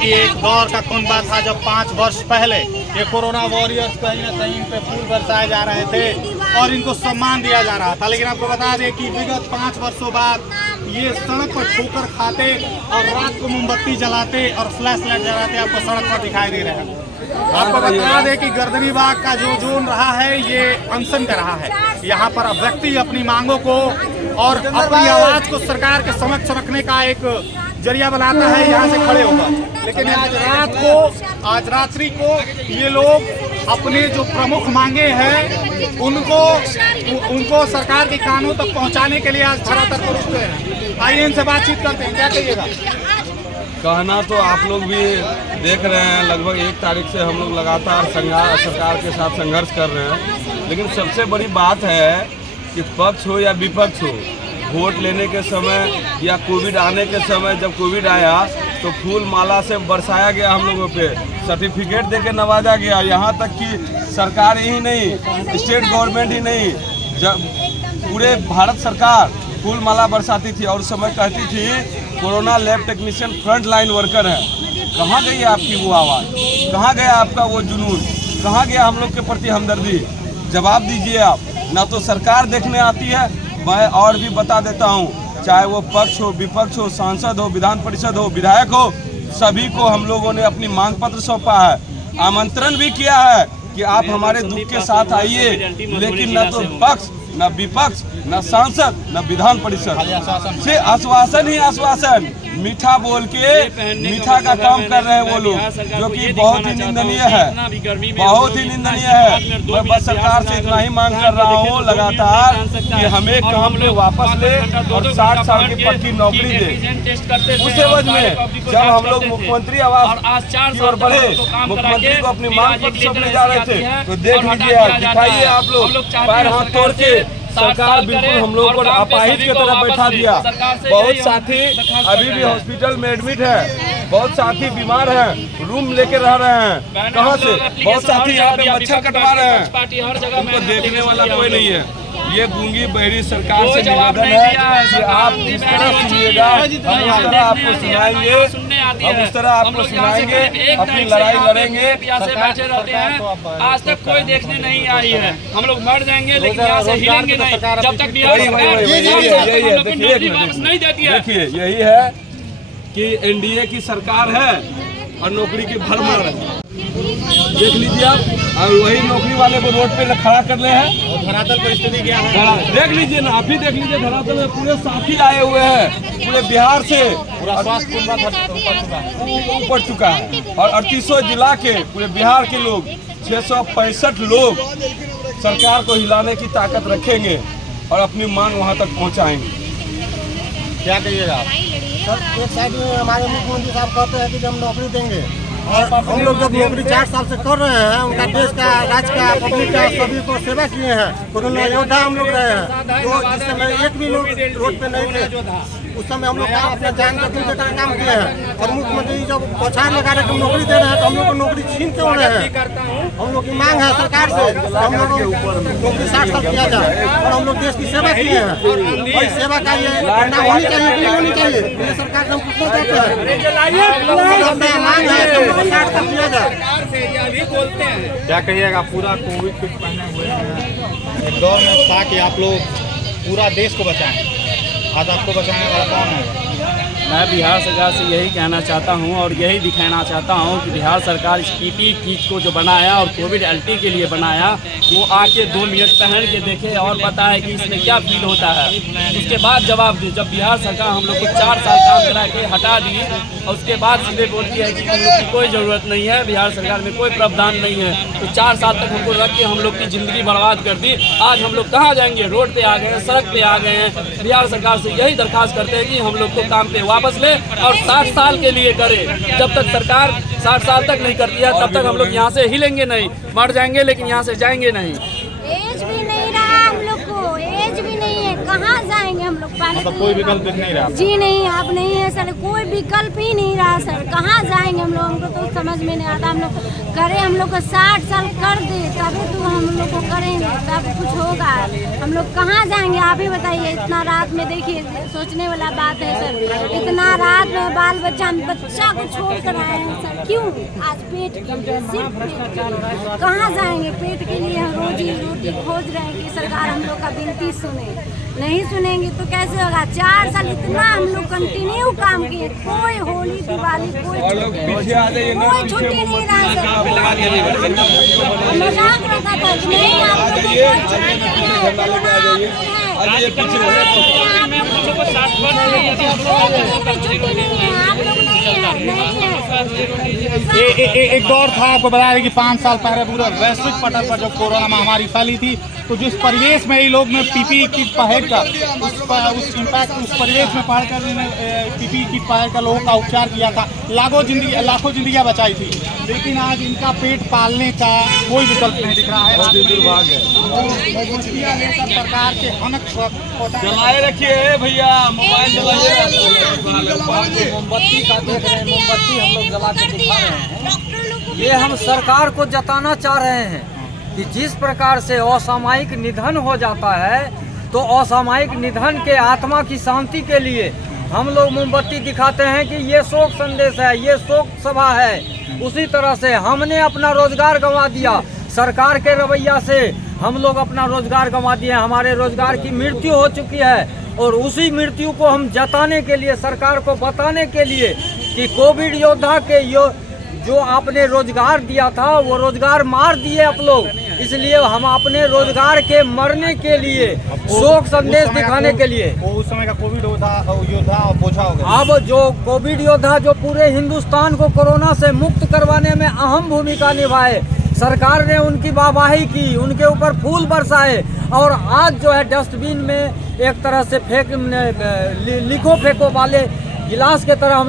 कि एक दौर का कुनबा था जब 5 वर्ष पहले ये कोरोना वॉरियर्स कहीं ना कहीं पे फूल बरसाए जा रहे थे और इनको सम्मान दिया जा रहा था। लेकिन आपको बता दें कि विगत 5 वर्षों बाद ये सड़क पर ठोकर खाते और रात को मोमबत्ती जलाते और फ्लैश लाइट जलाते आपको सड़क पर दिखाई दे रहे हैं। आपको बता दें कि गर्दनीबाग का जो जोन रहा है ये अनशन का रहा है। यहाँ पर व्यक्ति अपनी मांगों को और अपनी आवाज को सरकार के समक्ष रखने का एक जरिया बनाता है यहाँ से खड़े होकर। लेकिन आज रात्रि को ये लोग अपने जो प्रमुख मांगे हैं उनको सरकार के कानों तक पहुँचाने के लिए आज धरातल पर उतरे हैं। आइए इनसे बातचीत करते हैं, क्या कहिएगा? कहना तो आप लोग भी देख रहे हैं, लगभग 1 तारीख से हम लोग लगातार सरकार के साथ संघर्ष कर रहे हैं। लेकिन सबसे बड़ी बात है कि पक्ष हो या विपक्ष हो, वोट लेने के समय या कोविड आने के समय, जब कोविड आया तो फूल माला से बरसाया गया, हम लोगों पे सर्टिफिकेट देके नवाजा गया। यहाँ तक कि सरकार ही नहीं, स्टेट गवर्नमेंट ही नहीं, जब पूरे भारत सरकार फूल माला बरसाती थी और उस समय कहती थी corona lab technician front line worker है। कहाँ गई आपकी वो आवाज़? कहाँ गया आपका वो जुनून? कहाँ गया हम लोग के प्रति हमदर्दी? जवाब दीजिए आप। ना तो सरकार देखने आती है, मैं और भी बता देता हूँ, चाहे वो पक्ष हो, विपक्ष हो, सांसद हो, विधान परिषद हो, विधायक हो, सभी को हम लोगों ने अपनी मांग पत्र सौंपा है। आमंत्रण भी किया है कि आप हमारे दुख के साथ आइए। लेकिन न तो पक्ष, न विपक्ष, न सांसद, न विधान परिषद से आश्वासन ही आश्वासन, मीठा बोल के मीठा का काम कर रहे हैं वो लोग, जो कि बहुत ही निंदनीय है, बहुत ही निंदनीय है। मैं बस सरकार से इतना ही मांग कर रहा हूँ लगातार कि हमें काम पे वापस ले और 60 साल की पक्की नौकरी दे। उस एवज में जब हम लोग मुख्यमंत्री आवास की ओर बढ़े, मुख्यमंत्री को अपनी मांग पत्र सौंपने जा रहे थे, तो देख लीजिए आप, दिखाइए आप लोग, पैर हाथ तोड़ के सरकार बिल्कुल हम लोग को अपाहिज की तरह बैठा दिया। बहुत साथी अभी भी हॉस्पिटल में एडमिट है, बहुत साथी बीमार हैं, रूम लेके रह रहे हैं। कहाँ से? बहुत साथी यहाँ पे मच्छर कटवा रहे हैं, उनको देखने वाला कोई नहीं है। ये गूंगी बहरी सरकार से निवेदन है कि आप इस तरह सुनिएगा, हम उस तरह आपको सुनाएंगे, हम उस तरह आपको सुनाएंगे, अपनी लड़ाई लड़ेंगे। बैठे रहते हैं, आज तक कोई देखने नहीं आई है। हम लोग मर जाएंगे लेकिन यहाँ से हिलेंगे नहीं जब तक बिहार नहीं देती है। देखिए यही है कि एनडीए की सरकार है और नौकरी की भरमार है। देख लीजिए आप, और वही नौकरी वाले को रोड पे खड़ा कर ले हैं और धरातल परिस्थिति क्या है देख लीजिए ना, आप ही देख लीजिए। धरातल में पूरे साथी आए हुए हैं, पूरे बिहार से, पूरा स्वास्थ्य ऊपर चुका है। और 38 जिला के पूरे बिहार के लोग, 665 लोग सरकार को हिलाने की ताकत रखेंगे और अपनी मांग वहां तक पहुंचाएंगे। क्या कहिएगा आप? सर, एक साइड में हमारे मुख्यमंत्री साहब कहते हैं कि हम नौकरी देंगे, और हम लोग जब नौकरी 4 साल से कर रहे हैं, उनका देश का, राज्य का, पब्लिक का, सभी को सेवा किए हैं। कोरोना योद्धा हम लोग रहे हैं, तो जिस समय एक भी लोग रोड पे नहीं थे, उस समय हम लोग अपना जान जोखिम देकर काम किए हैं। और मुख्यमंत्री जब बौछार लगा रहे हैं नौकरी दे रहे हैं, तो हम लोग को नौकरी छीन क्यों रहे हैं? हम लोग की मांग है सरकार से, हम लोग नौकरी 60 साल किया जाए और हम लोग देश की सेवा किए हैं। और सेवा का ये ना होनी चाहिए कि नहीं होनी चाहिए, ये सरकार से हम पूछना चाहते हैं। मांग है 60 साल किया जाए। क्या कहिएगा? पूरा कोविड किट पहने हुए हैं, एक दौर में था कि आप लोग पूरा देश को बचाएं, आज आपको बचाने वाला कौन है? मैं बिहार सरकार से यही कहना चाहता हूं और यही दिखाना चाहता हूं कि बिहार सरकार इस पीपी किट को जो बनाया और कोविड एल्टी के लिए बनाया, वो आके 2 मिनट पहन के देखे और बताए कि इसमें क्या फील होता है। उसके बाद जवाब दे। जब बिहार सरकार हम लोग को 4 साल काम करा के हटा दी और उसके बाद सीधे बोलती है कि हम लोग की कोई ज़रूरत नहीं है, बिहार सरकार में कोई प्रावधान नहीं है, तो 4 साल तक हमको रख के हम लोग की ज़िंदगी बर्बाद कर दी। आज हम लोग कहाँ जाएंगे? रोड पे आ गए हैं, सड़क पे आ गए हैं। बिहार सरकार से यही दरख्वास्त करते हैं कि हम लोग को काम पे वापस ले और 60 साल के लिए करे। जब तक सरकार 60 साल तक नहीं करती है, तब तक हम लोग यहाँ से हिलेंगे नहीं, मर जाएंगे लेकिन यहाँ से जाएंगे नहीं। एज भी नहीं रहा हम लोग को, एज भी नहीं है, कहाँ जाएंगे हम लोग? मतलब कोई विकल्प नहीं रहा? जी नहीं, अब नहीं है सर, कोई विकल्प ही नहीं रहा सर, कहाँ जाएंगे हम लोग? हमको तो समझ में नहीं आता। हम लोग करें, हम लोग को 60 साल कर दे तभी तो हम लोग को करेंगे, तब कुछ होगा। हम लोग कहाँ जाएंगे आप ही बताइए। इतना रात में देखिए, सोचने वाला बात है सर, इतना रात में बाल बच्चा को छोड़ कर आए हैं सर। क्यों? आज पेट के लिए, सिर्फ पेट के लिए। कहाँ जाएंगे? पेट के लिए हम रोजी रोटी खोज रहे हैं कि सरकार हम लोग का विनती सुने। नहीं सुनेंगे तो कैसे होगा? 4 साल इतना हम लोग कंटिन्यू काम किए, कोई होली दिवाली कोई छुट्टी नहीं रहा सर। मजाक रखा था नहीं, आप लोगों को छुट्टी नहीं है, छुट्टी नहीं है, आप लोग नहीं है। एक दौर था, आपको बता दें कि 5 साल पहले पूरा वैश्विक पटल पर जब कोरोना महामारी फैली थी, तो जिस परिवेश में ये लोग ने पीपीई किट पहनकर उस परिवेश में पढ़कर पीपीई किट पहनकर लोगों का उपचार किया था, लाखों जिंदगियां बचाई थी। लेकिन आज इनका पेट पालने का कोई विकल्प नहीं दिख रहा है। सरकार के हनक जलाए रखिए भैया, मोबाइल जलाइए। मोमबत्ती का देख रहे हैं, मोमबत्ती हम लोग जला के दिखा रहे हैं। ये हम सरकार को जताना चाह रहे हैं कि जिस प्रकार से असामयिक निधन हो जाता है, तो असामयिक निधन के आत्मा की शांति के लिए हम लोग मोमबत्ती दिखाते हैं कि ये शोक संदेश है, ये शोक सभा है। उसी तरह से हमने अपना रोजगार गंवा दिया, सरकार के रवैया से हम लोग अपना रोजगार गंवा दिए, हमारे रोजगार की मृत्यु हो चुकी है। और उसी मृत्यु को हम जताने के लिए, सरकार को बताने के लिए कि कोविड योद्धा के जो आपने रोजगार दिया था वो रोजगार मार दिए आप लोग, इसलिए हम अपने रोजगार के मरने के लिए शोक संदेश दिखाने के लिए उस समय का कोविड योद्धा बोझा हो गया। अब जो कोविड योद्धा जो पूरे हिंदुस्तान को कोरोना से मुक्त करवाने में अहम भूमिका निभाए, सरकार ने उनकी वाहवाही की, उनके ऊपर फूल बरसाए, और आज जो है डस्टबिन में एक तरह से लिखो फेंको वाले गिलास के तरह हम